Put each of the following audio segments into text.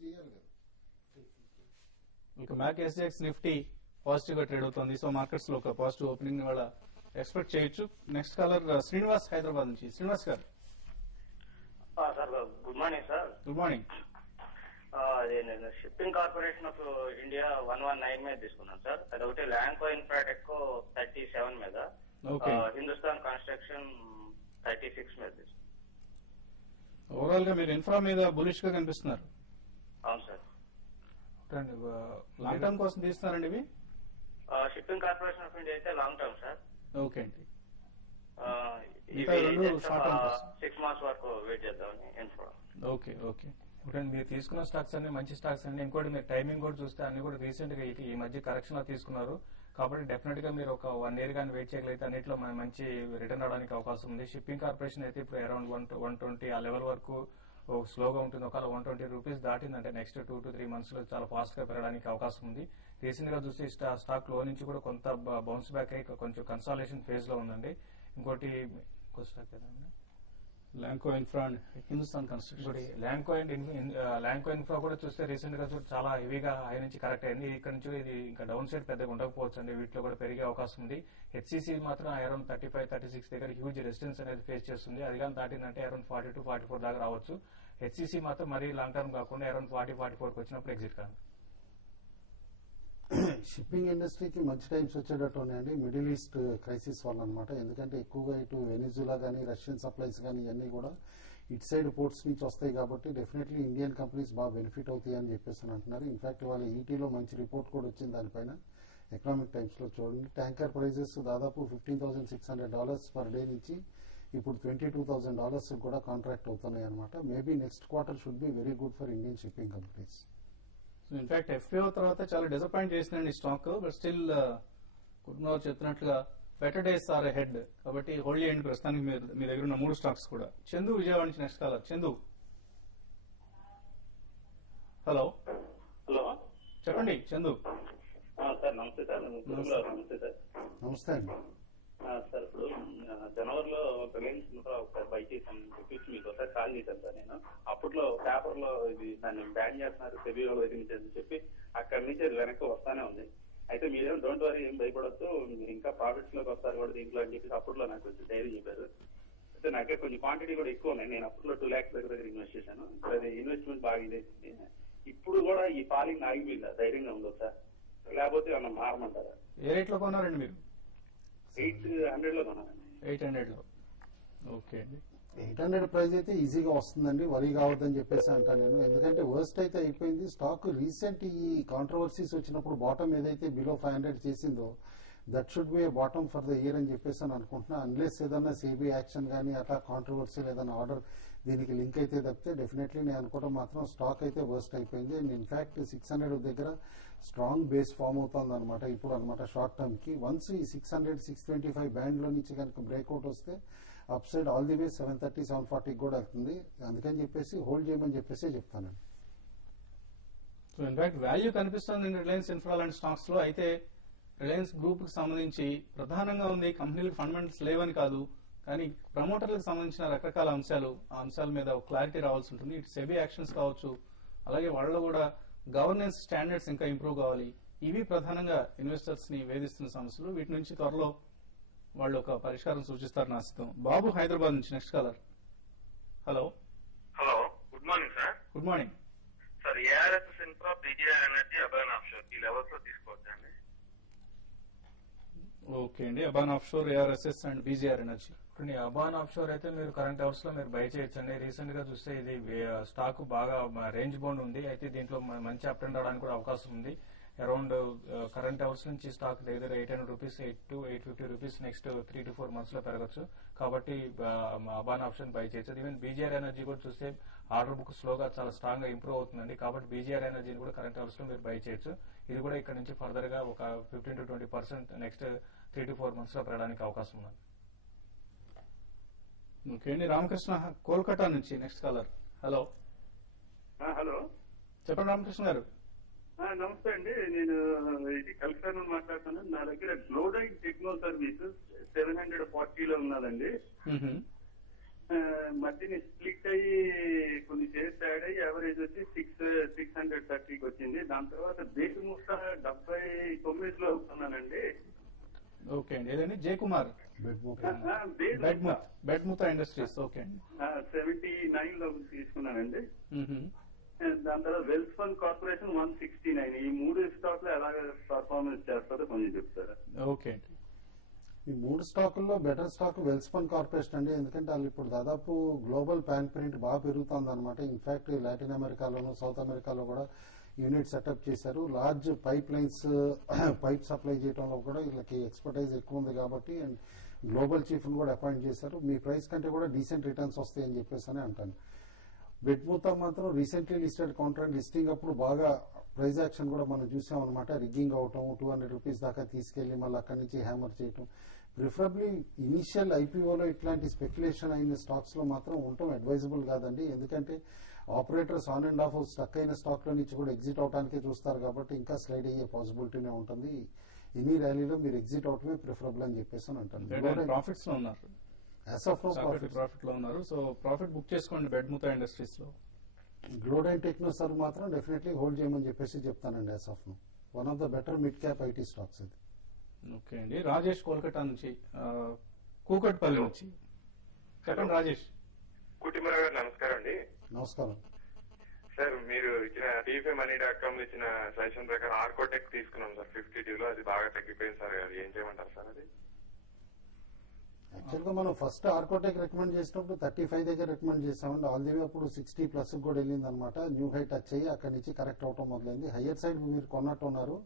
చేయాలి కదా. ఇక మ్యాక్ ఎస్జిఎక్స్ నిఫ్టీ పాజిటివ్ గా ట్రేడ్ అవుతుంది. సో మార్కెట్స్ లో ఒక పాజిటివ్ ఓపెనింగ్ వాళ్ళ ఎక్స్పెక్ట్ చేయొచ్చు. నెక్స్ట్ కాలర్ శ్రీనివాస్ హైదరాబాద్ నుంచి. శ్రీనివాస్ గారు sir good morning sir. Good morning. అదే నేను షిప్పింగ్ కార్పొరేషన్ ఆఫ్ ఇండియా 119 మీద తీసుకున్నాను సార్. అదొకటి ల్యాంకో ఇన్ఫ్రాటెక్ 37 మీద, హిందుస్థాన్ కన్స్ట్రక్షన్ 36 మీద తీసుకున్నాను. ఓవరాల్ గా మీరు ఇన్ఫ్రా మీద బులిష్ గా కనిపిస్తున్నారు. అవును సార్. లాంగ్ టర్మ్ కోసం తీస్తున్నారండి ఇవి? షిప్పింగ్ కార్పొరేషన్ ఆఫ్ ఇండియా అయితే లాంగ్ టర్మ్ సార్. ఓకే అండి. 6 months వరకు వెయిట్ చేద్దామని ఇన్ఫ్రా. Okay okay. ఇప్పుడు మీరు తీసుకున్న స్టాక్స్ అన్ని మంచి స్టాక్స్ అండి. ఇంకోటి మీరు టైమింగ్ కూడా చూస్తే అన్ని కూడా రీసెంట్ గా ఈ మధ్య కరెక్షన్ లో తీసుకున్నారు కాబట్టి డెఫినెట్ గా మీరు ఒక 1 year గానీ వెయిట్ చేయగలిగితే అన్నింటిలో మంచి రిటర్న్ రావడానికి అవకాశం ఉంది. షిప్పింగ్ కార్పొరేషన్ అయితే ఇప్పుడు అరౌండ్ 120 ఆ లెవెల్ వరకు స్లోగా ఉంటుంది. ఒకవేళ 120 రూపీస్ దాటిందంటే నెక్స్ట్ 2 to 3 months లో చాలా ఫాస్ట్ గా పెరగడానికి అవకాశం ఉంది. రీసెంట్ గా చూస్తే స్టాక్ లో నుంచి కూడా కొంత బౌన్స్ బ్యాక్ అయ్యి కొంచెం కన్సాలేషన్ ఫేజ్ లో ఉందండి. ఇంకో స్టాక్ ఏదండి Lanco infra and Hindustan construction. Lanco infra కూడా చూస్తే రీసెంట్ గా చాలా హెవీగా హై నుంచి కరెక్ట్ అయింది. ఇక్కడ నుంచి ఇది ఇంకా డౌన్ సైడ్ పెద్దగా ఉండకపోవచ్చు అండి. వీటిలో కూడా పెరిగే అవకాశం ఉంది. హెచ్సిసి మాత్రం అరౌండ్ 35-36 దగ్గర హ్యూజ్ రెసిస్టెన్స్ అనేది ఫేస్ చేస్తుంది. అది కానీ దాటిందంటే అరౌండ్ 40-44 దాకా రావచ్చు. హెచ్సిసి మాత్రం మరీ లాంగ్ టర్మ్ కాకుండా అరౌండ్ 40-44 వచ్చినప్పుడు ఎగ్జిట్ కాదు. షిప్పింగ్ ఇండస్ట్రీకి మంచి టైమ్స్ వచ్చేటట్టు ఉన్నాయండి మిడిల్ ఈస్ట్ క్రైసిస్ వల్ల అనమాట. ఎందుకంటే ఎక్కువగా ఇటు వెనిజులా కానీ రష్యన్ సప్లైస్ కానీ ఇవన్నీ కూడా ఇటు సైడ్ పోర్ట్స్ నుంచి వస్తాయి కాబట్టి డెఫినెట్లీ ఇండియన్ కంపెనీస్ బాగా బెనిఫిట్ అవుతాయి అని చెప్పేసి అంటున్నారు. ఇన్ఫాక్ట్ వాళ్ళ ఈటీలో మంచి రిపోర్ట్ కూడా వచ్చింది దానిపైన. ఎకనామిక్ టైమ్స్ లో చూడండి ట్యాంకర్ ప్రైజెస్ దాదాపు $15,600 పర్ డే నుంచి ఇప్పుడు $22,000 కూడా కాంట్రాక్ట్ అవుతున్నాయి అనమాట. Maybe next quarter should be very good for Indian shipping companies. So in fact FPO తర్వాత చాలా డిసప్పాయింట్ చేసిందండి స్టాక్. బట్ స్టిల్ కుటుంబాలు చెప్తున్నట్లుగా బెటర్ డేస్ ఆర్ హెడ్ కాబట్టి హోల్డ్ చేయండి ప్రస్తుతానికి మీ దగ్గర ఉన్న 3 స్టాక్స్ కూడా. చందు విజయవాడ నుంచి next caller. Chandu hello. Hello చెప్పండి చందు. సార్ నమస్తే సార్. నమస్తే సార్. నమస్తే అండి. సార్ ఇప్పుడు జనవరిలో రిలయన్స్ ఇన్ఫ్రా ఒకసారి బై చేశాను చెప్పేసి మీకు ఒకసారి కాల్ చేశాను సార్. నేను అప్పట్లో పేపర్ లో ఇది దాన్ని బ్యాన్ చేస్తున్నారు సెబీలో అని చెప్పి అక్కడి నుంచి అది వెనక్కి వస్తానే ఉంది. అయితే మీరేం డోంట్ వరీ ఏం భయపడొద్దు మీరు ఇంకా ప్రాఫిట్స్ లోకి వస్తారు కూడా దీంట్లో అని చెప్పి అప్పట్లో నాకు కొంచెం ధైర్యం చెప్పారు. అయితే నాకే కొంచెం క్వాంటిటీ కూడా ఎక్కువ ఉన్నాయి. నేను అప్పట్లో 2 lakhs దగ్గర ఇన్వెస్ట్ చేశాను. ఇప్పుడు అది ఇన్వెస్ట్మెంట్ బాగా ఇది. ఇప్పుడు కూడా ఈ ఫాలింగ్ ఆగిపోయిందా? ధైర్యంగా ఉందో సార్ లేకపోతే ఏమన్నా మారమంటారా? ఏ రేట్ లో కొన్నారండి మీరు? 800 లో కొన్నానండి. 800 లో. ఓకే అండి. 800 ప్రైస్ అయితే ఈజీగా వస్తుందండి. వరీ కావద్దని చెప్పేసి అంటాను నేను. ఎందుకంటే వర్స్ట్ అయితే అయిపోయింది స్టాక్. రీసెంట్ ఈ కాంట్రవర్సీస్ వచ్చినప్పుడు బాటమ్ ఏదైతే బిలో 500 చేసిందో that should be A bottom for the year అని చెప్పేసి అని అనుకుంటున్నా. అన్లెస్ ఏదన్నా సేబీ యాక్షన్ కానీ అట్లా కాంట్రవర్సీలు ఏదైనా ఆర్డర్ దీనికి లింక్ అయితే తప్పితే డెఫినెట్లీ నేను అనుకోవడం మాత్రం స్టాక్ అయితే వర్స్ట్ అయిపోయింది. అండ్ ఇన్ఫాక్ట్ 600 దగ్గర స్ట్రాంగ్ బేస్ ఫామ్ అవుతుంది అనమాట ఇప్పుడు అనమాట షార్ట్ టర్మ్ కి. వన్స్ ఈ 600-625 బ్యాండ్ లో నుంచి కనుక బ్రేక్అవుట్ వస్తే up side all the way 730-740 కూడా వెళ్తుంది. అందుకని చెప్పేసి హోల్డ్ చేయమని చెప్పేసి చెప్తానండి. సో ఇన్ఫాక్ట్ వాల్యూ కనిపిస్తుంది రిలయన్స్ ఇన్ఫ్రా లాంటి స్టాక్స్ లో. అయితే రిలయన్స్ గ్రూప్ కి సంబంధించి ప్రధానంగా ఉంది కంపెనీలకు ఫండమెంటల్స్ లేవని కాదు, కానీ ప్రమోటర్లకు సంబంధించిన రకరకాల అంశాలు, ఆ అంశాల మీద ఒక క్లారిటీ రావాల్సి ఉంటుంది. ఇటు సెబీ యాక్షన్స్ కావచ్చు, అలాగే వాళ్ళలో కూడా గవర్నెన్స్ స్టాండర్డ్స్ ఇంకా ఇంప్రూవ్ కావాలి. ఇవి ప్రధానంగా ఇన్వెస్టర్స్ ని వేధిస్తున్న సమస్యలు. వీటి నుంచి త్వరలో వాళ్ళు ఒక పరిష్కారం సూచిస్తారని ఆశిస్తాం. బాబు హైదరాబాద్ నుంచి next caller. Hello. Hello good morning sir. Good morning sir. ARSS infra, BGR energy, Aban offshore ఈ లెవెల్స్ లో తీసుకోవచ్చండి? ఓకే అండి. Aban offshore, ARSS and BGR energy. ఇప్పుడు అబాన్ ఆఫ్షోర్ అయితే మీరు కరెంట్ అవర్స్ లో మీరు బై చేయొచ్చండి. రీసెంట్ గా చూస్తే ఇది స్టాక్ బాగా రేంజ్ బౌండ్ ఉంది. అయితే దీంట్లో మంచి అప్ అండ్ రావడానికి కూడా అవకాశం ఉంది. అరౌండ్ కరెంట్ అవర్స్ నుంచి స్టాక్ దగ్గర 800 rupees, 850 rupees next 3 to 4 months లో పెరగచ్చు. కాబట్టి అబాన్ ఆప్షన్ బై చేయొచ్చు. ఈవెన్ బీజీఆర్ ఎనర్జీ కూడా చూస్తే ఆర్డర్ బుక్ స్లోగా చాలా స్ట్రాంగ్ గా ఇంప్రూవ్ అవుతుందండి. కాబట్టి బీజీఆర్ ఎనర్జీని కూడా కరెంట్ అవర్స్ లో మీరు బై చేయొచ్చు. ఇది కూడా ఇక్కడ నుంచి ఫర్దర్ గా ఒక 15-20% నెక్స్ట్ 3 to 4 months లో పెరగడానికి అవకాశం ఉంది. ఓకే అండి. రామకృష్ణ కోల్కతా నుంచి నెక్స్ట్ కాలర్. హలో. హలో చెప్పండి రామకృష్ణ గారు. నమస్తే అండి. నేను ఇది కలెక్టర్ నుండి మాట్లాడుతున్నాను. నా దగ్గర గ్లోడైన్ టెక్నో సర్వీసెస్ 740 లో ఉన్నదండి. మధ్యని స్ప్లిట్ అయ్యి కొన్ని షేర్స్ యాడ్ అయ్యి యావరేజ్ వచ్చి 6 దాని తర్వాత దేశముఖ 79లో కొన్నానండి. ఓకే అండి. ఏదండి? జయకుమార్ బెడ్ముత ఇండస్ట్రీస్. ఓకే అండి. 79 లో తీసుకున్నానండి. దాని తర్వాత వెల్స్ ఫండ్ కార్పొరేషన్ 169. ఈ 3 స్టాక్ లో ఎలాగ పర్ఫార్మెన్స్ చేస్తారో కొంచెం చెప్తారా? ఓకే అండి. ఈ 3 స్టాకుల్లో బెటర్ స్టాక్ వెల్స్పన్ కార్పొరేషన్ అండి. ఎందుకంటే వాళ్ళు ఇప్పుడు దాదాపు గ్లోబల్ ప్యాన్ ప్రింట్ బాగా పెరుగుతుంది అనమాట. ఇన్ఫాక్ట్ లాటిన్ అమెరికాలోను సౌత్ అమెరికాలో కూడా యూనిట్ సెటప్ చేశారు. Large pipe lines pipe supply చేయడంలో కూడా వీళ్ళకి ఎక్స్పర్టైజ్ ఎక్కువ ఉంది కాబట్టి అండ్ గ్లోబల్ చీఫ్ ను కూడా అపాయింట్ చేశారు. మీ ప్రైస్ కంటే కూడా డీసెంట్ రిటర్న్స్ వస్తాయని చెప్పేసి అని అంటాను. బెడ్మూతా మాత్రం రీసెంట్లీ లిస్టెడ్ కాంట్రాక్ట్ లిస్టింగ్ అప్పుడు బాగా ప్రైజ్ యాక్షన్ కూడా మనం చూసాం అనమాట. రిగ్గింగ్ అవటం, 200 రూపీస్ దాకా తీసుకెళ్లి మళ్ళీ అక్కడి నుంచి హ్యామర్ చేయటం. ప్రిఫరబ్లీ ఇనిషియల్ ఐపీఓలో ఇట్లాంటి స్పెక్యులేషన్ అయిన స్టాక్స్ లో మాత్రం ఉండటం అడ్వైజబుల్ కాదండి. ఎందుకంటే operators on and of stuck అయిన స్టాక్ లో నుంచి కూడా ఎగ్జిట్ అవడానికే చూస్తారు కాబట్టి ఇంకా స్లైడ్ అయ్యే పాసిబిలిటీనే ఉంటుంది. ఎనీ ర్యాలీలో మీరు ఎగ్జిట్ అవటమే ప్రిఫరబుల్ అని చెప్పేసి అని అంటారు. ప్రాఫిట్స్ లో ఉన్నారు, ప్రాఫిట్ లో ఉన్నారు. సో ప్రాఫిట్ బుక్ చేసుకోండి బెడ్ముతా ఇండస్ట్రీస్ లో. గ్లోడైన్ టెక్నో సర్ మాత్రం డెఫినెట్లీ హోల్డ్ చేయమని చెప్పేసి చెప్తానండి. As of no one of the better mid cap IT stocks ఇది. ఓకే అండి. రాజేష్ కోల్కతా నుంచి, కూకట్పల్లి నుంచి. చెప్పండి రాజేష్. కుటుంబరావు గారు నమస్కారం అండి. నమస్కారం సార్. మీరు ఇచ్చిన TVFiMoney.com ఇచ్చిన సజెషన్ ప్రకారం ఆర్కోటెక్ తీసుకున్నాం సార్ 52 లో. అది బాగా తగ్గిపోయింది సార్. అది ఏం చేయమంటారు సార్? అది యాక్చువల్ గా మనం ఫస్ట్ ఆర్కోటెక్ రికమెండ్ చేసినప్పుడు 35 దగ్గర రికమెండ్ చేసామండి. ఆల్ ది వే అప్పుడు 60 ప్లస్ కూడా వెళ్ళింది అనమాట. న్యూ హై టచ్ అయ్యి అక్కడి నుంచి కరెక్ట్ అవటం మొదలైంది. హయ్యర్ సైడ్ మీరు కొన్నట్టు ఉన్నారు.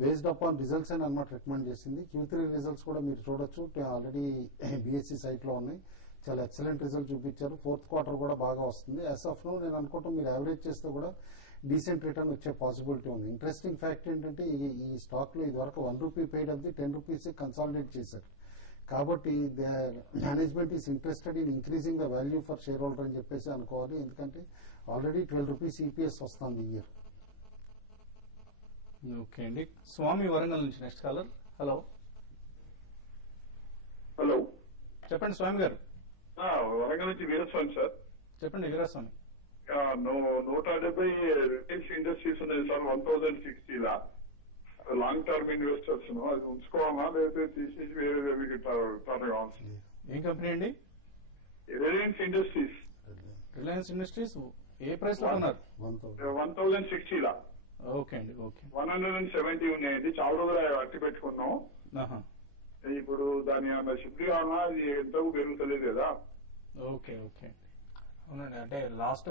బేస్డ్ అపాన్ రిజల్ట్స్ అని అనమాట రికమెండ్ చేసింది. Q3 రిజల్ట్స్ కూడా మీరు చూడొచ్చు, ఆల్రెడీ BSE సైట్ లో ఉన్నాయి. చాలా ఎక్సలెంట్ రిజల్ట్ చూపించారు. 4th క్వార్టర్ కూడా బాగా వస్తుంది. యాజ్ ఆఫ్ నో నేను అనుకుంటాం మీరు యావరేజ్ చేస్తే కూడా డీసెంట్ రిటర్న్ వచ్చే పాసిబిలిటీ ఉంది. ఇంట్రెస్టింగ్ ఫ్యాక్ట్ ఏంటంటే ఈ స్టాక్ లో ఇది వరకు 1 rupee paid of the 10 rupees consolidate చేశారు. కాబట్టి management is interested in increasing the value for share holder అని చెప్పేసి అనుకోవాలి. ఎందుకంటే ఆల్రెడీ 12 రూపీస్ EPS వస్తుంది ఈ ఇయర్. ఓకే అండి. స్వామి వరంగల్ నుంచి నెక్స్ట్ కాలర్. హలో హలో, చెప్పండి స్వామి గారు. వరంగల్ నుంచి వీరస్వామి సార్. చెప్పండి వీరస్వామి. 170 రిటైల్స్ ఇండస్ట్రీస్ ఉన్నాయి సార్ 1060 లా. లాంగ్ టర్మ్ ఇన్వెస్టర్స్ అది ఉంచుకోవాలా లేకపోతే తీసేసి వేరే కావాలి? ఏం కంపెనీ అండి? Reliance industries. రిలయన్స్ ఇండస్ట్రీస్ ఏ ప్రైస్ లో ఉన్నారు? 1060 లా. ఓకే అండి. ఓకే. 170 ఉన్నాయండి. చాలా రోజులు అట్టి పెట్టుకున్నాం. ఇప్పుడు దాని షిఫ్ట్ కావాలన్నా అది ఎంతకు పెరుగుతలేదు కదా. Okay okay. అవునండి. అంటే లాస్ట్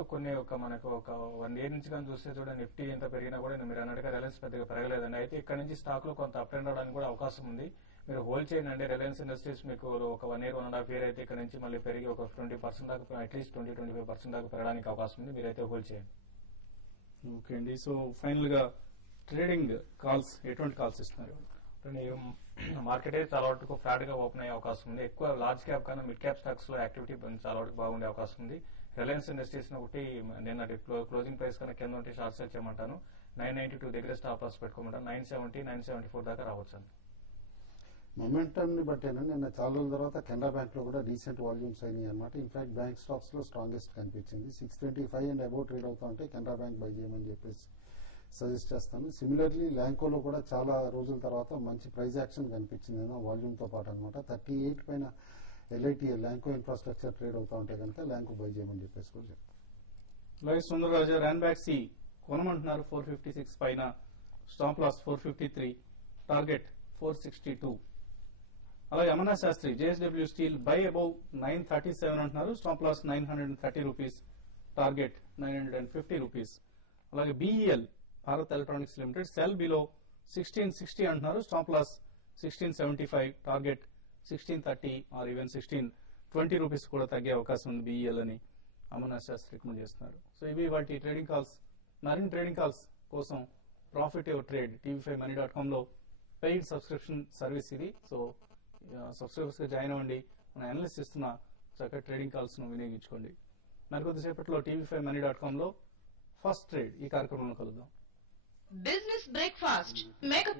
మనకు ఒక 1 year నుంచి కానీ చూస్తే చూడండి, నిఫ్టీ ఎంత పెరిగినా కూడా మీరు అన్నట్టుగా రిలయన్స్ పెద్దగా పెరగలేదండి. అయితే ఇక్కడ నుంచి స్టాక్ లో కొంత అప్ అండ్ అవడానికి కూడా అవకాశం ఉంది. మీరు హోల్డ్ చేయండి అండి. రిలయన్స్ ఇండస్ట్రీస్ మీకు ఒక 1 year 1.5 year అయితే ఇక్కడ నుంచి మళ్ళీ పెరిగి ఒక 20% దాకా, అట్లీస్ట్ 20-25% దాకా పెరగడానికి అవకాశం ఉంది. మీరైతే హోల్డ్ చేయండి. ఓకే అండి. సో ఫైనల్ గా ట్రేడింగ్ కాల్స్ ఎటువంటి కాల్స్ ఇస్తున్నారు? మార్కెట్ అయితే చాలా వరకు ఫ్లాట్ గా ఓపెన్ అయ్యే అవకాశం ఉంది. ఎక్కువ లార్జ్ క్యాప్ కన్నా మిడ్ క్యాప్ స్టాక్స్ లో యాక్టివిటీ చాలా వరకు బాగుండే అవకాశం ఉంది. రిలయన్స్ ఇండస్ట్రీస్ ఒకటి నిన్న క్లోజింగ్ ప్రైస్ కన్నా కింద ఉంటే షార్ట్ సెల్ చేయమంటాను. 992 దగ్గర స్టాప్ లాస్ పెట్టుకోమంటాను. 970, 974 దాకా రావచ్చు. మొమెంటమ్ ని బట్టేనా నిన్న చాలా రోజుల తర్వాత కెనరా బ్యాంక్ లో కూడా డీసెంట్ వాల్యూమ్స్ అయినాయి అనమాట. ఇన్ఫాక్ట్ బ్యాంక్ స్టాక్స్ లో స్ట్రాంగెస్ట్ కనిపించింది. 625 అండ్ అబౌవ్ ట్రేడ్ అవుతా ఉంటే కెనరా బ్యాంక్ బై చేయమని చెప్పేసి సజెస్ట్ చేస్తాను. సిమిలర్లీ ల్యాంకోలో కూడా చాలా రోజుల తర్వాత మంచి ప్రైజ్ యాక్షన్ కనిపించింది వాల్యూమ్ తో పాటు అనమాట. 38 పైన LITL ల్యాంకో ఇన్ఫ్రాస్ట్రక్చర్ ట్రేడ్ అవుతా ఉంటే కనుక ల్యాంకో బై చేయమని చెప్పేసి కూడా చెప్తాను. అలాగే సుందరరాజా ర్యాన్ బ్యాక్ సి కొనమంటున్నారు 456 పైన. Stop loss 453, target 462. అలాగే Amana Shastri JSW steel buy above 937 అంటున్నారు. Stop loss 930 rupees, target 950 rupees. అలాగే BEL Bharat Electronics Limited sell below 1660 అంటున్నారు. Stop loss 1675, target 1630 or even 1620 rupees కూడా తగ్గే అవకాశం ఉంది BEL అని అమనా శాస్త్రి రికమెండ్ చేస్తున్నారు. సో ఇవి వాటి ట్రేడింగ్ కాల్స్. మరిన్ని ట్రేడింగ్ కాల్స్ కోసం ప్రాఫిట్ యువర్ ట్రేడ్ TVFiMoney.com లో పెయిడ్ సబ్స్క్రిప్షన్ సర్వీస్ ఇది. సో సబ్స్క్రైబర్స్ గా జాయిన్ అవ్వండి. మన అనలిస్ట్ ఇస్తున్న చక్కటి ట్రేడింగ్ కాల్స్ ను వినియోగించుకోండి. మరికొద్దిసేపట్లో TVFiMoney.com లో ఫస్ట్ ట్రేడ్ ఈ కార్యక్రమంలో కలుద్దాం. Business breakfast. Make a